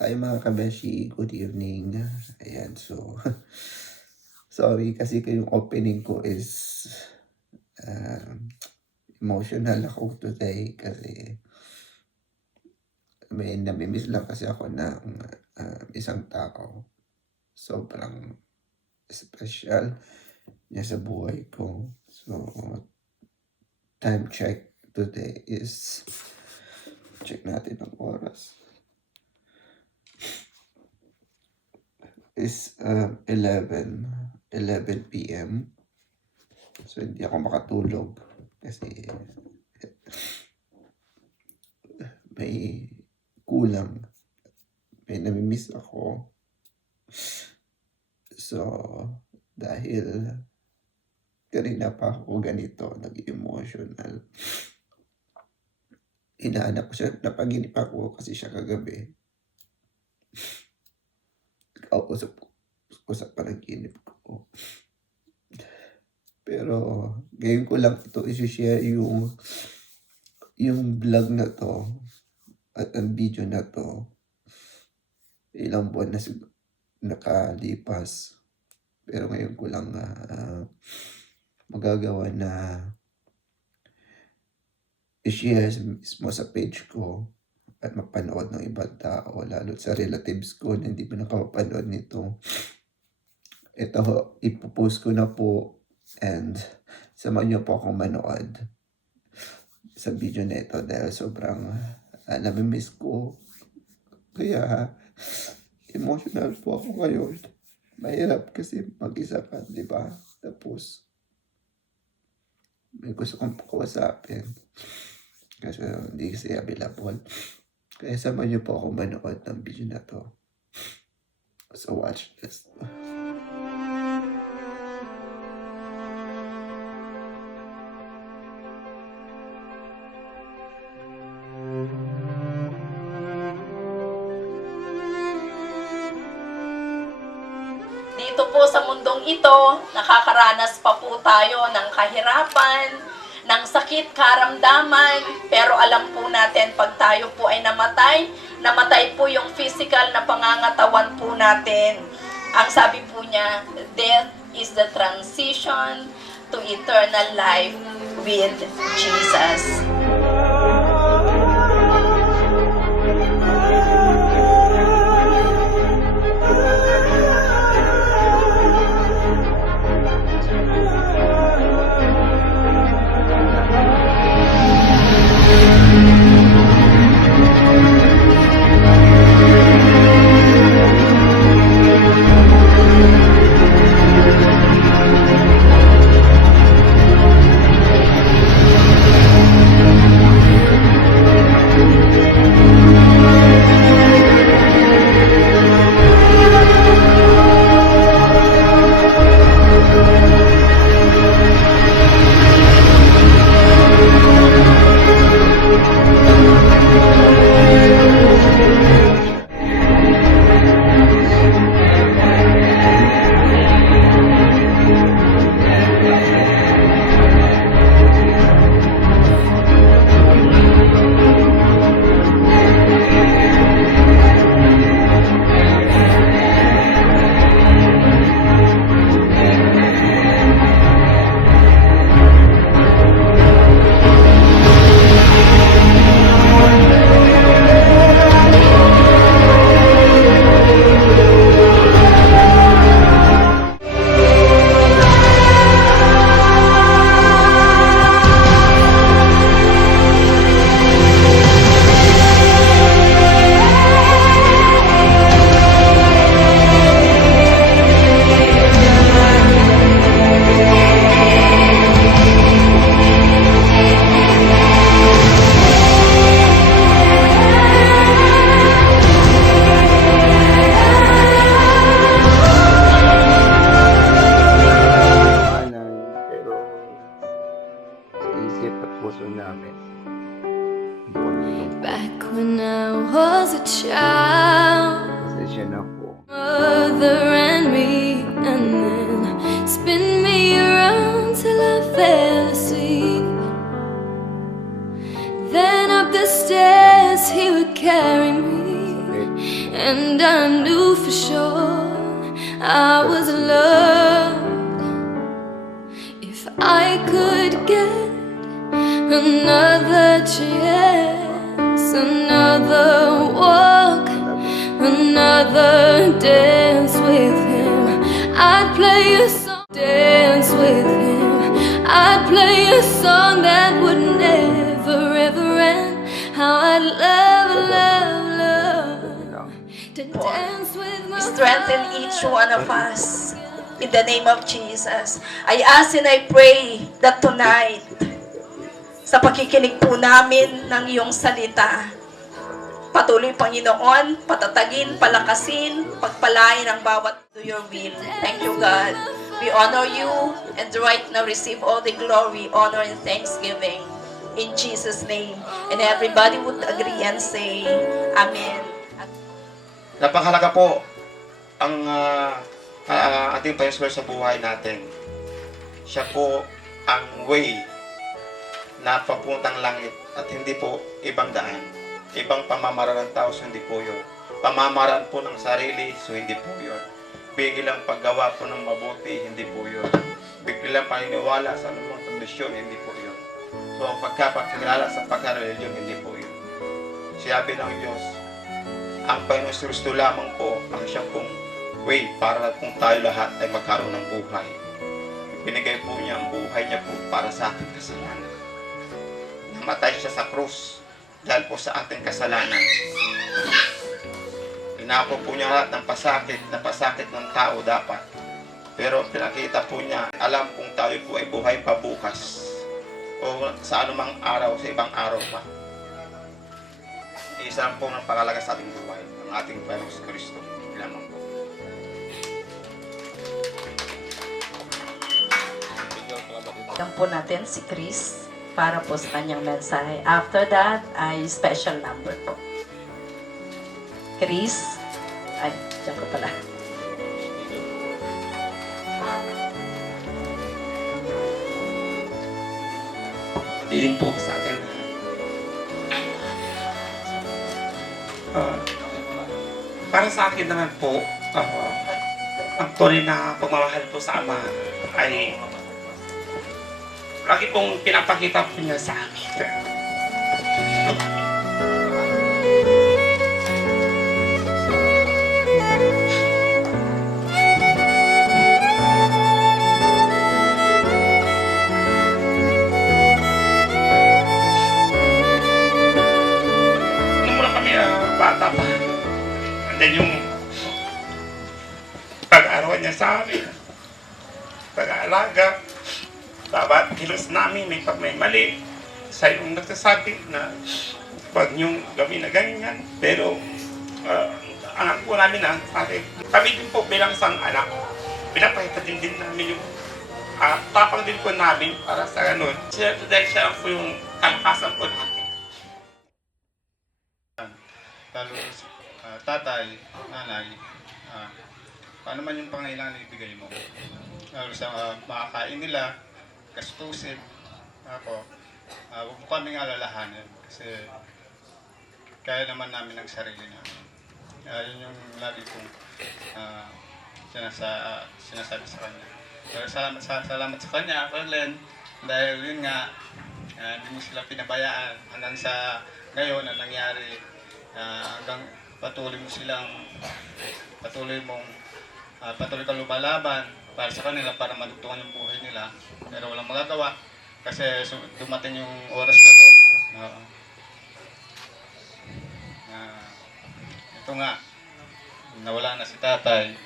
Hi mga kabeshi, good evening. Ayan, so sorry kasi yung opening ko is emotional ako today kasi may nami-miss lang kasi ako ng isang tao. Sobrang special niya sa buhay ko. So, time check today is, check natin ang oras. Is 11 p.m. So, hindi ako makatulog kasi may kulang. May nami-miss ako. So, dahil kanina pa ako ganito, nag-emotional. Hinahanap ko siya, napaginip ako kasi siya kagabi. Kausap ko sa panaginip ko. Pero ngayon ko lang ito i-share yung vlog na to at ang video na to. Ilang buwan na nakalipas. Pero ngayon ko lang magagawa na i-share mismo sa page ko at mapanood ng ibang tao, lalo sa relatives ko na hindi pa nakapanood nito. Ito, ipopost ko na po and samahan niyo po akong manood sa video na ito dahil sobrang nami-miss ko. Kaya emotional po ako ngayon. Mahirap kasi mag-isa ka, di ba? Tapos may gusto kong pakausapin kasi hindi kasi available. Kaya samahan niyo po ako manood ng video na to. So watch this. Dito po sa mundong ito, nakakaranas pa po tayo ng kahirapan, ng sakit, karamdaman, pero alam po natin pag tayo po ay namatay po yung physical na pangangatawan po natin. Ang sabi po niya, death is the transition to eternal life with Jesus. Back when I was a child, mother and me, and then spin me around till I fell asleep. Then up the stairs he would carry me, and I knew for sure I was loved. If I could get another chance, another walk, another dance with him, I'd play a song, dance with him, I'd play a song that would never ever end. How I'd love, love, love to dance with my Strengthen each one of us. In the name of Jesus, I ask and I pray that tonight, sa pakikinig po namin ng iyong salita, patuloy, Panginoon, patatagin, palakasin, pagpalain ang bawat to your will. Thank you, God. We honor you, and right now receive all the glory, honor, and thanksgiving. In Jesus' name. And everybody would agree and say, Amen. Napakahalaga po ang ating Panginoon sa buhay natin. Siya po ang way na papuntang langit at hindi po ibang daan. Ibang pamamaraan ng tao, so hindi po yun. Pamamaraan po ng sarili, so hindi po yun. Bigilang paggawa po ng mabuti, hindi po yun. Bigilang paniniwala sa anumang tradisyon, hindi po yun. So pagkapakilala sa pagkareliyon, hindi po yun. Sabi ng Diyos, ang Panginoon Kristo lamang po ang siyang pong way para kung tayo lahat ay magkaroon ng buhay. Binigay po niya ang buhay niya po para sa ating kasalanan. Namatay siya sa krus dahil po sa ating kasalanan. Pinako po niya lahat ng pasakit ng tao dapat. Pero pinakita po niya, alam kung tayo po ay buhay pa bukas o sa anumang araw, sa ibang araw pa. Isa po ng pangalaga sa ating buhay, ang ating Panginoon Kristo lamang po. Alam po natin si Chris para po sa kanyang mensahe. After that, ay special number po. Chris, ay, diyan ko pala. Diling po sa atin. Para sa akin naman po, ang tunay na pagmamahal po sa Ama ay lagi pong pinapakita po niya sa amin. Nung mula kami bata pa, and then yung pag-arawan niya sa amin, pag-aalaga, bawat kilos namin pag may mali, sa yung nagsasabi na pag niyong gawin na ganyan. Pero anak po namin kami din po bilang isang anak, pinapakita din namin yung tapang din po namin para sa ganun. Dahil siya po yung kalakasan po natin. Lalo tatay, nanay, paano man yung pangailangan na ibigay mo? Lalo sa makakain nila, gastusin, ako, huwag mo kaming alalahanin kasi kaya naman namin ang sarili namin. Yun yung lagi kong sinasabi sa kanya. Pero salamat sa kanya, Erlen, dahil yun nga, hindi mo sila pinabayaan hanggang sa ngayon na nangyari, hanggang patuloy kang lumalaban para sa kanila, para madugtungan yung buhay nila. Pero walang magagawa kasi dumating yung oras na to. Ito nga, nawala na si tatay.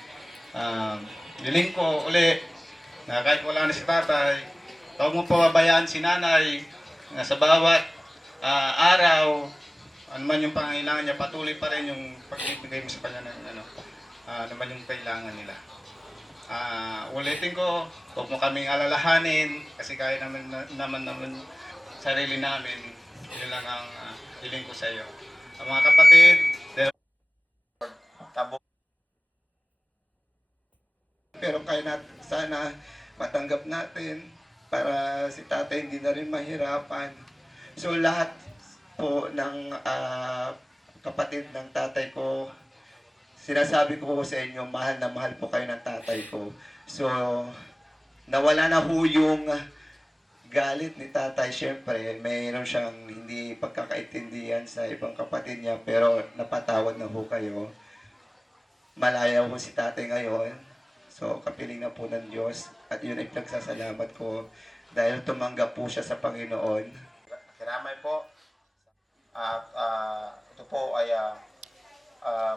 Hiling ko uli na kahit wala na si tatay, huwag mo pababayaan si nanay na sa bawat araw, ano man yung pangailangan niya, patuloy pa rin yung pagbibigay mo sa kanya ng ano man yung kailangan nila. Ulitin ko, huwag mo kaming alalahanin kasi kaya naman sarili namin. Yun lang ang hiling ko sa iyo. Mga kapatid, Pero kaya sana matanggap natin para si tatay hindi na rin mahirapan. So lahat po ng kapatid ng tatay ko, sinasabi ko po sa inyo, mahal na mahal po kayo ng tatay ko. So, nawala na ho yung galit ni tatay. Siyempre, mayroon siyang hindi pagkakaintindihan sa ibang kapatid niya, pero napatawad na ho kayo. Malaya ho si tatay ngayon. So, kapiling na po ng Diyos. At yun ay pinagsasalamat ko dahil tumanggap po siya sa Panginoon. Kiramay po. At ito po ay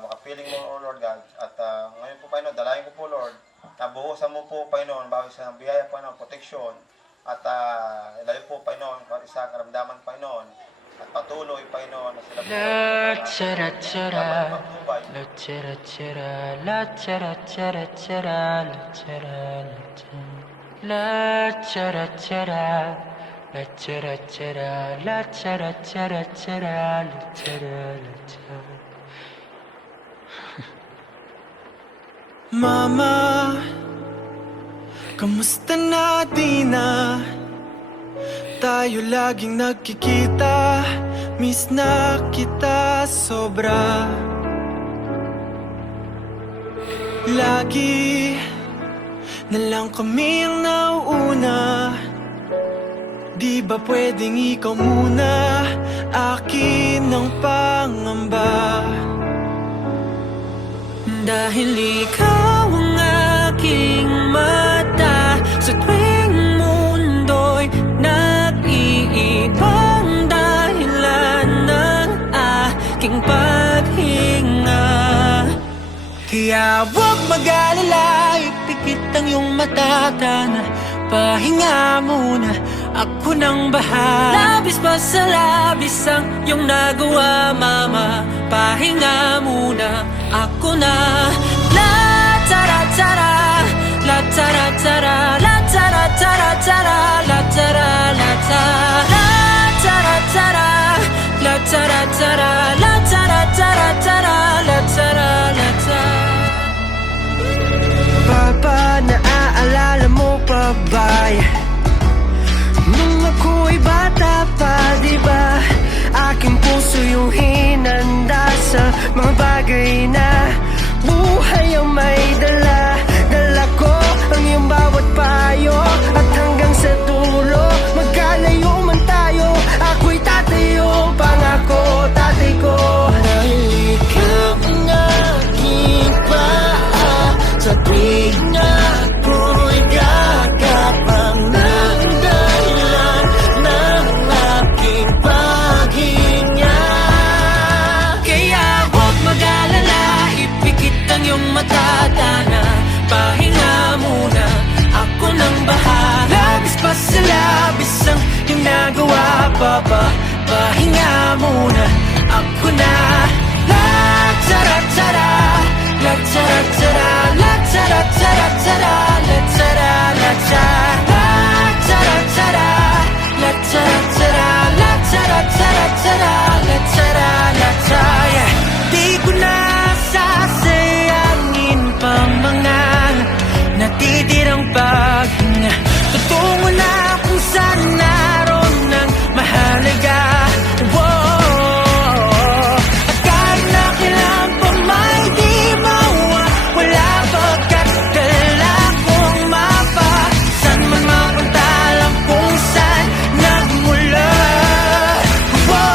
makapiling mo, O Lord God. At ngayon po, Panginoon, dalayan ko po, Lord. Nabuhusan mo po, Panginoon, bawat isang biyaya, Panginoon, proteksyon. At ilayo po, Panginoon, bawat isang karamdaman, Panginoon. At patuloy, Panginoon, na sila po. La chara chara, la chara chara, la chara chara chara, la chara la chara, la chara chara, la chara chara, la chara chara chara, la chara la chara. Mama, kamusta na di na? Tayo laging nagkikita, miss na kita sobra. Lagi na lang kami ang nauuna. Di ba pwedeng ikaw muna, akin ang pangamba? Dahil ikaw ang aking mata sa tuwing mundo'y nag-iibang dahilan ng aking paghinga. Kaya huwag mag-alala, ipikit ang iyong mata, tana, pahinga muna, ako nang bahala. Labis pa sa labis ang iyong nagawa, mama, pahinga muna, ako na. La tara tara, la tara tara, la tara tara tara, la tara la tara, la tara tara, la tara tara, la tara tara tara, la tara la tara. Papa, naaalala mo pa ba nung ako'y bata pa, diba? Aking puso yung hinanda sa mga bagay na buhay ang may dala. Dala ko ang iyong bawat payo, at hanggang sa dulo, magkalayo man tayo, ako'y tatayo, pangako tatay ko. Dahil ikaw ang aking paa sa tuwing na ako'y gagapang ng dahilan ng aking paghinga. Kaya huwag mag-alala, ipikit ang iyong mata, tana, pahinga muna, ako nang bahala. Labis pa sa labis ang iyong nagawa, papa, pahinga muna, ako na. La tara tara, la tara tara, la tara tara tara, la tara la tara, la tara tara, la tara tara, la tara tara tara, la tara la tara. Di ko na sasayangin pa mga natitirang paghinga. Tutungo na kung saan naroon ng mahalaga. Whoa, at kahit na kailan pa may di mawawala, pagkat dala kong mapa, saan man mapunta, alam kung saan nagmula. Whoa,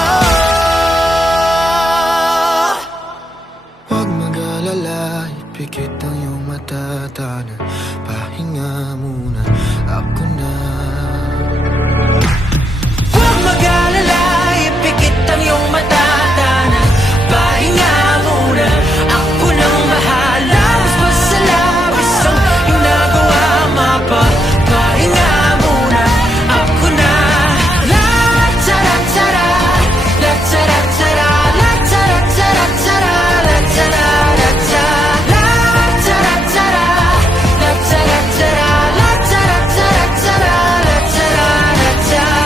huwag mag-alala, ipikit ang iyong mata, tana, pahinga muna, ako na. Huwag mag-alala, ipikit ang iyong mata, tana, pahinga muna, ako nang bahala. Labis pa sa labis ang iyong nagawa, mapa, pahinga muna, ako na. La tara tara, la tara tara, la tara tara tara, la tara la tara, la tara tara, la tara tara, la tara tara tara, la tara la tara.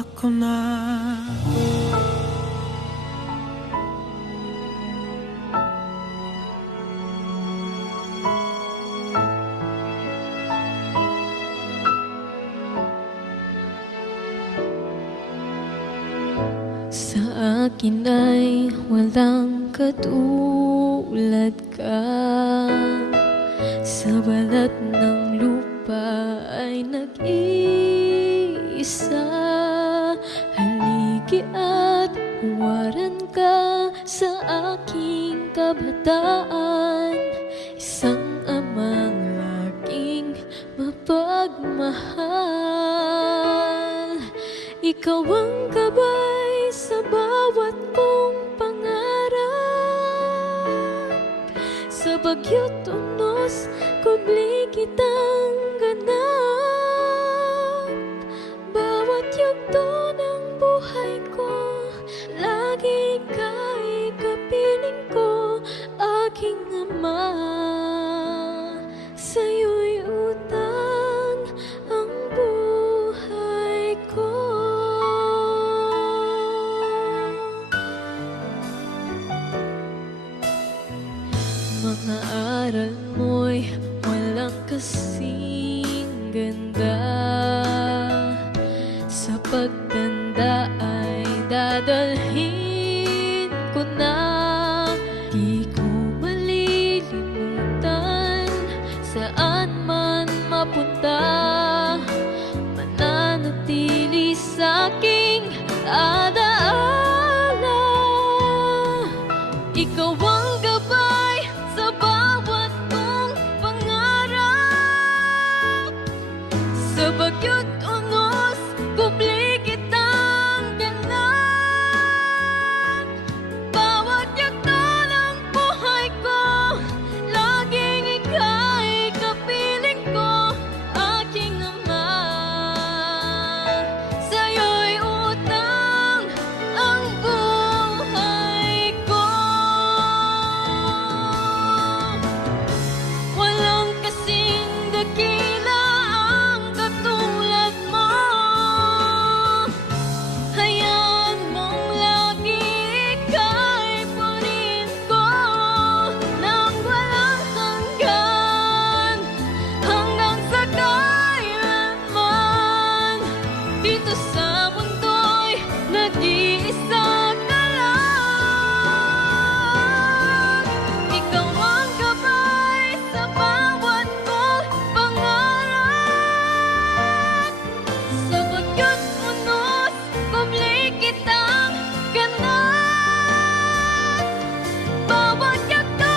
ako na. Sa akin ay walang katulad ka. Sa balat ng lupa ay nag-iisa. Haligi at huwaran ka sa aking kabataan. Isang amang laging mapagmahal. Ikaw ang gabay sa bawat kong pangarap. Sa bagyo't unos, kubli kitang ganap. Bawat yugto ng buhay ko, lagi ka'y kapiling ko, aking ama. Sa'yo'y utang ang buhay ko. Mga aral mo'y walang kasing ganda. Sa pagtanda ay dadalhin ko na. Di ko malilimutan saan man mapunta. Mananatili sa aking alaala. Ikaw ang gabay sa bawat kong pangarap. Sa bagyo't unos, kubli kitang ganap. Bawat yugto ng buhay ko, laging ika'y kapiling ko, aking ama. Sa'yo'y utang ang buhay ko. Walang kasing dakila ang katulad mo. Hayaan mong lagi ika'y punin ko nang walang hanggan, hanggang sa kailanman. Dito sa mundo'y nag-iisa ka lang. Ikaw ang gabay sa bawat kong pangarap. Sa bagyo't unos, kubli kitang ganap. Bawat yugto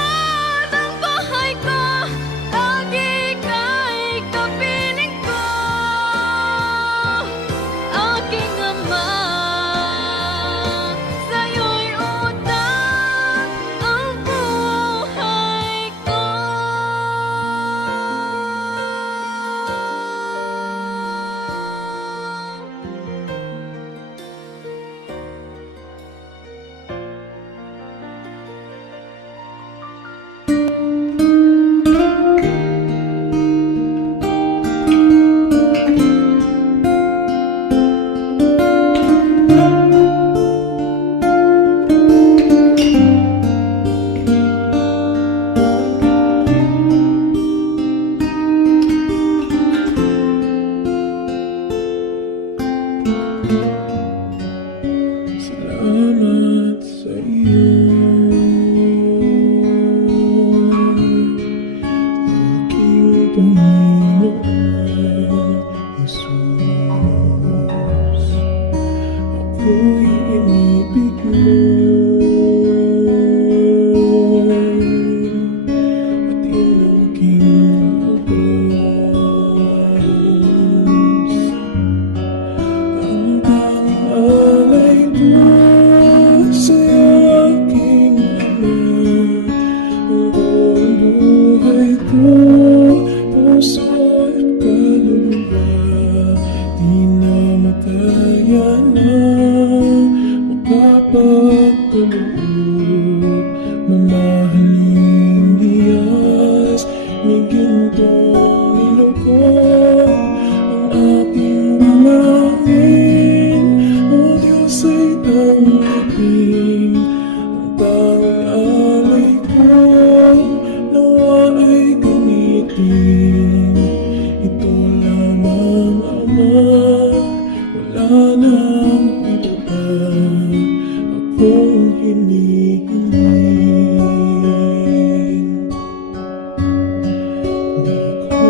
ng buhay ko, lagi ka'y kapiling ko, aking ama. Sa'yo'y utang ang buhay ko. Salamat sa iyo, aking Panginoon Jesus. Ako'y inibig mo at inaking lubos. Ang tanging alay ko sa'yo, aking ama. Ang buong buhay ko, puso at kaluluwa, di na makaya na mapapag nang ito pa akong hinihiling. Di ko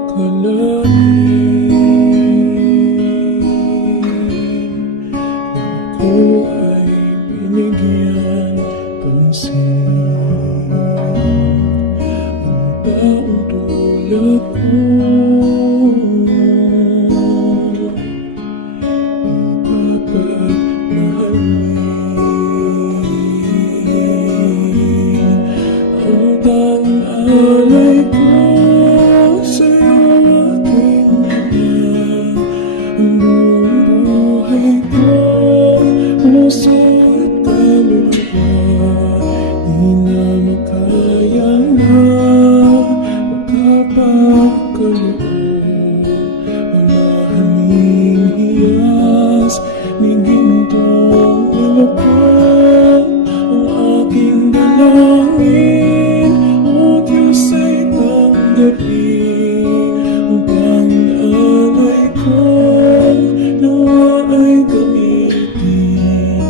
akalain ko ay binigyan pansin. Ang taong tulad ko dapat mahalin. Ang tanging alay ko sa'yo aking ina. Ang buong buhay ko, puso at kaluluwa, di na makaya na makapagkaloob. Mamahaling hiyas ni gintong ilokon, ang aking dalangin, o Diyos ay tanggapin. Ang tanging alay ko, nawa ay gamitin.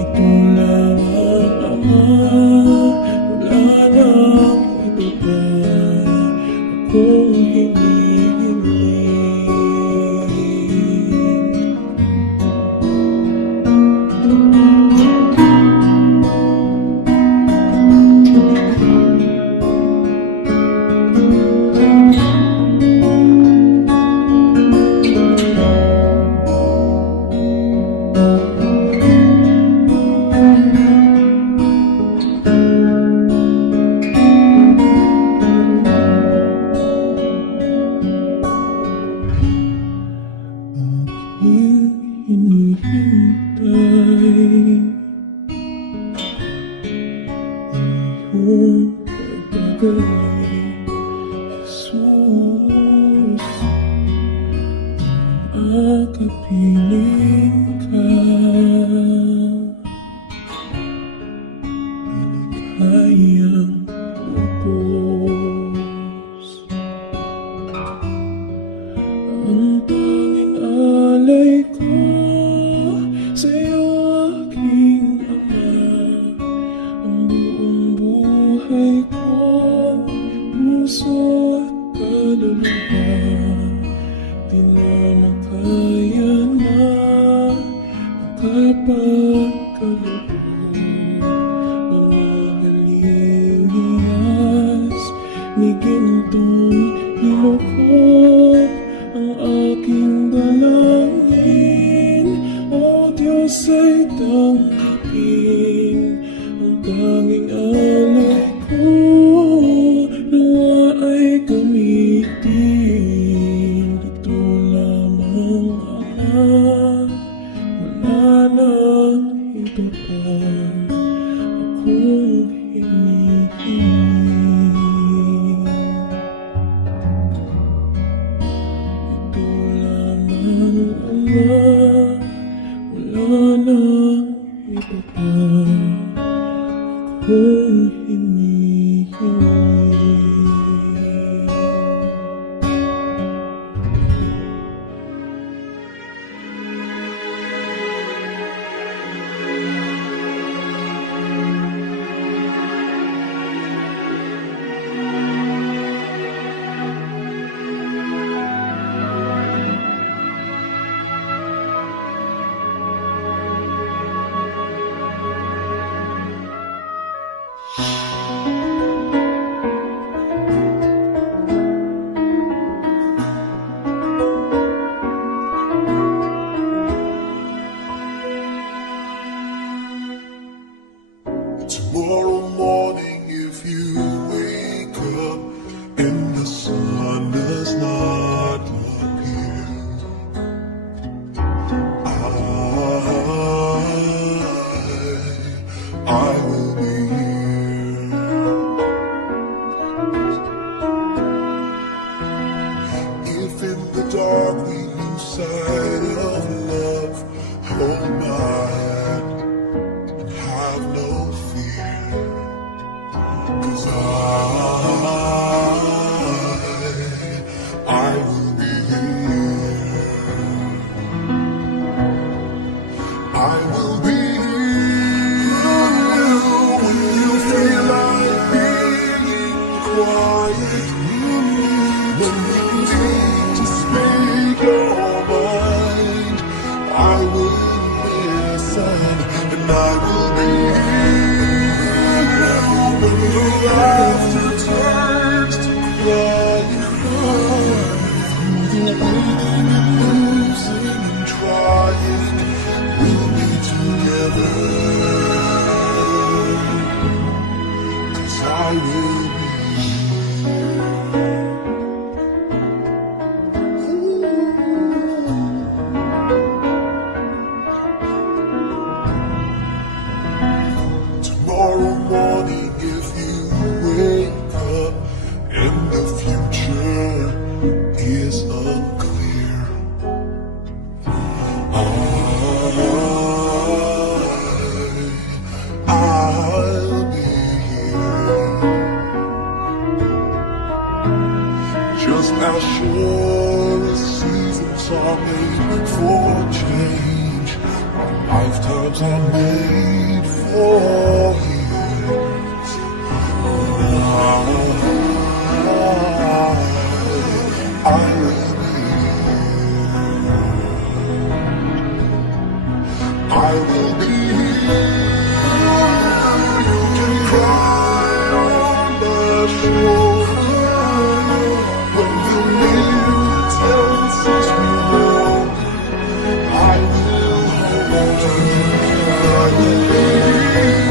Ito lamang, Ama, wala nang iba pa akong hinihiling. Aking hinihintay iyong pagkagaling, Jesus. Akapiling ka, nilikayang lubos. Ang tanging alay ko sa'yo aking Ama. Ang buong buhay ko, puso at kaluluwa, di na makaya na makapagkaloob. Mamahaling hiyas ni gintong ilokon, ang aking dalangin, o Diyos ay tanggapin. Ang tanging alay ko, nawa ay gamitin. Ito lamang, Ama, wala nang iba pa akong hinihiling. Ito lamang, Ama, wala nang iba pa akong hinihiling. I will be here when you feel like being quiet. When you need to speak your mind, I will listen, and I will be here when the laughter turns to crying. Through the waiting and losing and trying, we'll be together. 'Cause I will be tomorrow morning if you wake up and the future is unclear. I'll be here. Just as sure as seasons are made for change, lifetimes are made for years. I will be here. I will be here. You can cry on the shore when the wind tells us we're wrong. I will hold you. I will be here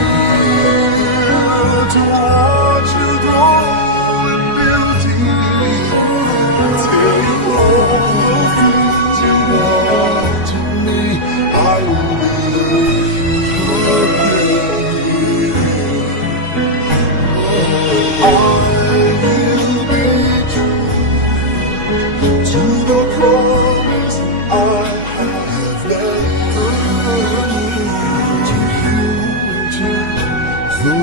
to watch you grow in beauty. Tell you all the things you want to me. I will be I will be true to the promise I have made to you, to the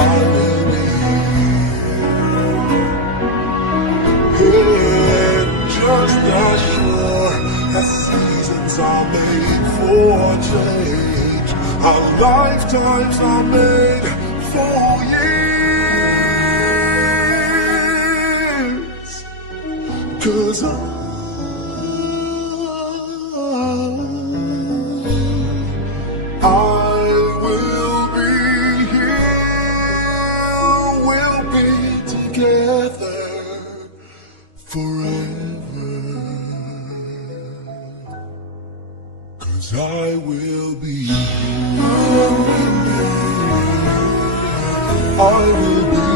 I will be here, just as sure as seasons are made for change, our lifetimes are made for years. 'Cause I will be here, we'll be together forever. 'Cause I will be here. I will be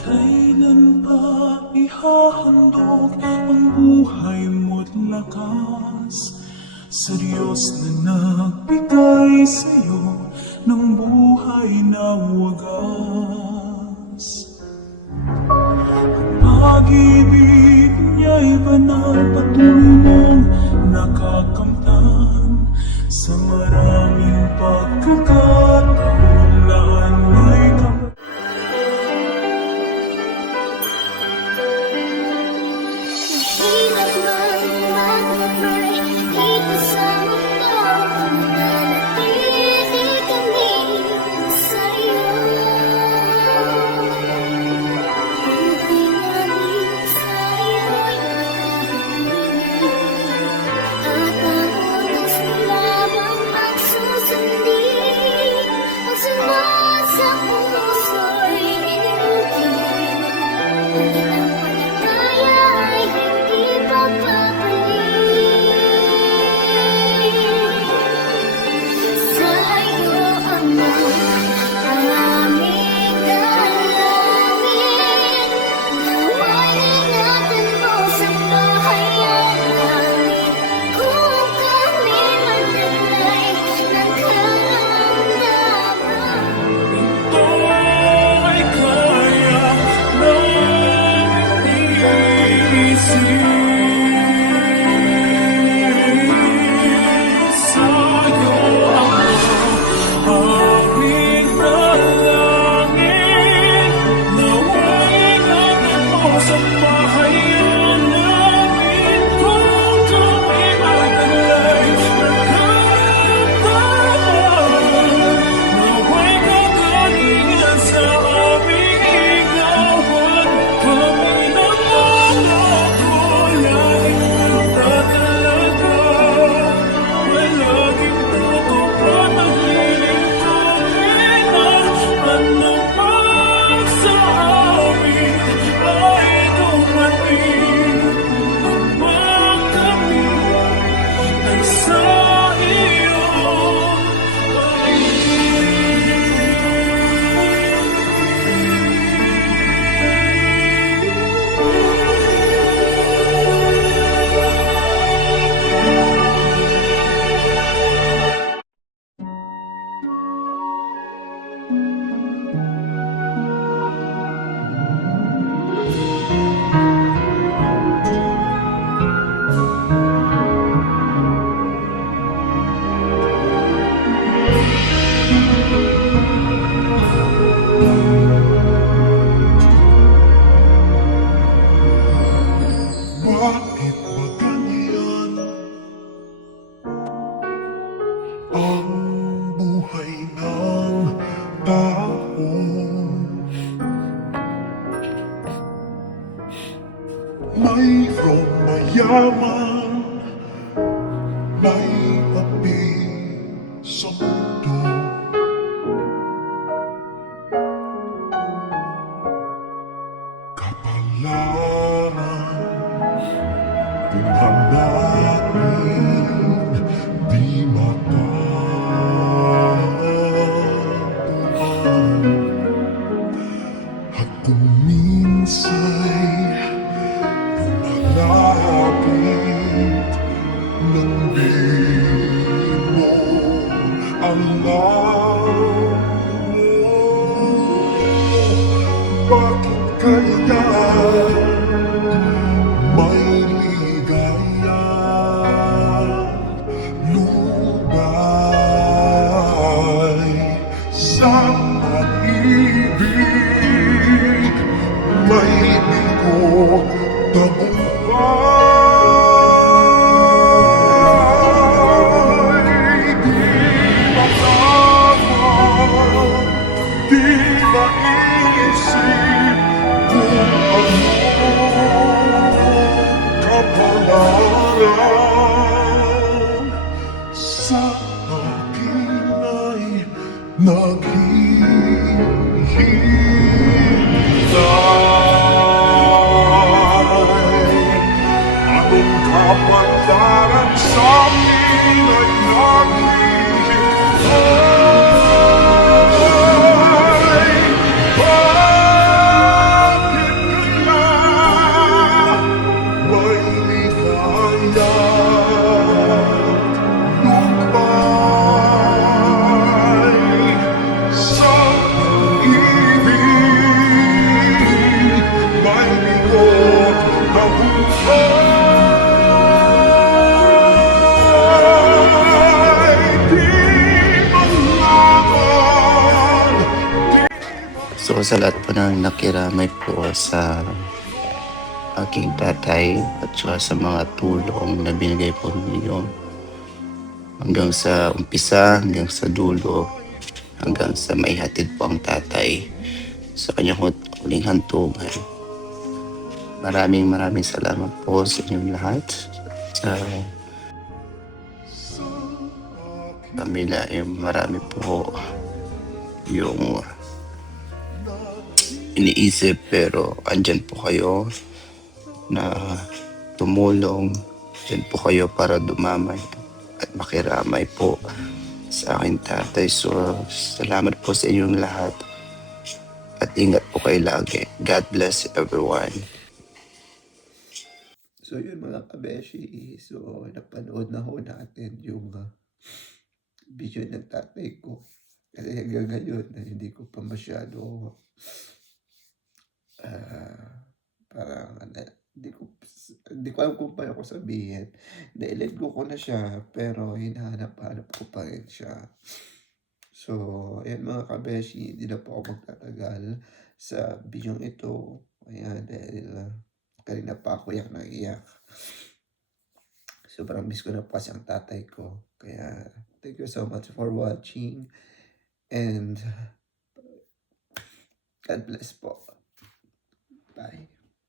Kailan pa ihahandog ang buhay mo't lakas sa Diyos na nagbigay sa'yo ng buhay na wagas? Pag-ibig niya'y banal, patuloy mong nakakamtan sa maraming pagkakataon laan may Hirap man mag-pray dito sa mundo, nananatili kami sa'yo. Hindi namin sa'yo'y at ang oras mo lamang ang sa bahayan namin kung kami ay taglay nagkakaroon. Nawa'y kagalingan sa aming igawan. Kami na mga kulay nagtatalaga. Palaging tutupad ang lilingkurin ano man sa amin ay dumating. Habang kami ay sa iyo Bakit ba ganyan ang buhay ng tao? Mayroong mayaman, may api sa mundo. Kapalaran kung hanapin, di matagpuan. At kung minsa'y lumalapit ng di mo alam. Bakit kaya may ligaya lugay sa pag-ibig? May bigo tagumpay. Di malaman, di maisip kung ano kapalaran sa akin ay naghihintay. Anong kapalaran sa akin ay naghihintay? Bakit kaya may ligaya lupay sa pag-ibig? May bigot na buhay, di malaman. So sa lahat po ng nakiramay po sa aking tatay at saka sa mga tulong na binigay po ninyo hanggang sa umpisa, hanggang sa dulo, hanggang sa maihatid po ang tatay sa kanyang huling hantungan. Maraming salamat po sa inyong lahat. Sa pamilya ay marami po yung iniisip pero andyan po kayo na tumulong. Andyan po kayo para dumamay at makiramay po sa aking tatay. So, salamat po sa inyong lahat at ingat po kayo lagi. God bless everyone. So yun mga kabeshi, so napanood na ho natin yung video ng tatay ko. Kasi hanggang ngayon hindi ko pa masyado parang hindi ko alam kung paano ko sabihin. Nailet ko na siya pero hinahanap-hanap ko pa rin siya. So, ayan mga kabeshi, hindi na po ako magtatagal sa video ito. Kaya dahil kanina pa ako iyak na iyak. Sobrang miss ko na po kasi ang tatay ko. Kaya thank you so much for watching. And God bless po. Bye.